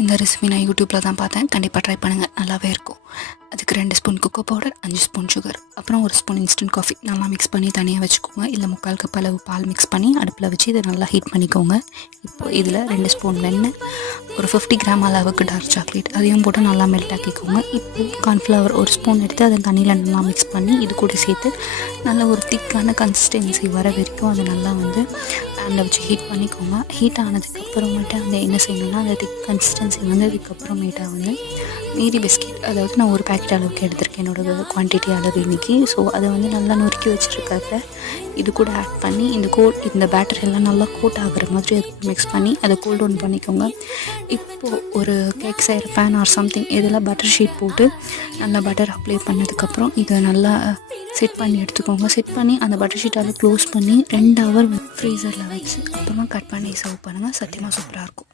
இந்த ரெசிபி நான் யூடியூப்பில் தான் பார்த்தேன். கண்டிப்பாக ட்ரை பண்ணுங்கள், நல்லாவே இருக்கும். அதுக்கு 2 spoon cocoa powder, 5 spoon sugar, அப்புறம் 1 ஸ்பூன் இன்ஸ்டன்ட் காஃபி நல்லா மிக்ஸ் பண்ணி தனியாக வச்சுக்கோங்க. இல்லை 3/4 கப் அளவு பால் மிக்ஸ் பண்ணி அடுப்பில் வச்சு இதை நல்லா ஹீட் பண்ணிக்கோங்க. இப்போது இதில் 2 ஸ்பூன் வெண்ணெய், ஒரு 50 கிராம் அளவுக்கு டார்க் சாக்லேட் அதையும் போட்டு நல்லா மெல்ட் ஆக்கிக்கோங்க. இப்போது கார்ன்ஃப்ளவர் 1 ஸ்பூன் எடுத்து அதை தண்ணியில் நல்லா மிக்ஸ் பண்ணி இது கூட சேர்த்து நல்லா ஒரு திக்கான கன்சிஸ்டன்சி வர வரைக்கும் அதை நல்லா பேனில் வச்சு ஹீட் பண்ணிக்கோங்க. ஹீட் ஆனதுக்கப்புறமேட்டு என்ன செய்யணும்னா அந்த திக் கன்சிஸ்டன்சி வந்ததுக்கப்புறமேட்டா மீதி பிஸ்கெட், அதாவது நான் ஒரு பேக்கெட் அளவுக்கு எடுத்திருக்கேன் என்னோடய குவான்டிட்டி அளவு இன்றைக்கி. ஸோ அதை நல்லா நொறுக்கி வச்சுருக்கிறத இது கூட ஆட் பண்ணி இந்த பேட்டர் எல்லாம் நல்லா கோட் ஆகிற மாதிரி அது மிக்ஸ் பண்ணி அதை கூல் டவுன் பண்ணிக்கோங்க. இப்போது ஒரு கேக் செய்கிற பேன் ஆர் சம்திங் இதில் பட்டர் ஷீட் போட்டு நல்லா பட்டர் அப்ளை பண்ணதுக்கப்புறம் இதை நல்லா செட் பண்ணி எடுத்துக்கோங்க. செட் பண்ணி அந்த பட்டர் ஷீட்டால் க்ளோஸ் பண்ணி 2 ஹவர் ஃப்ரீசரில் வச்சு அப்புறமா கட் பண்ணி சர்வ் பண்ணுங்கள். சத்தியமாக சூப்பராக இருக்கும்.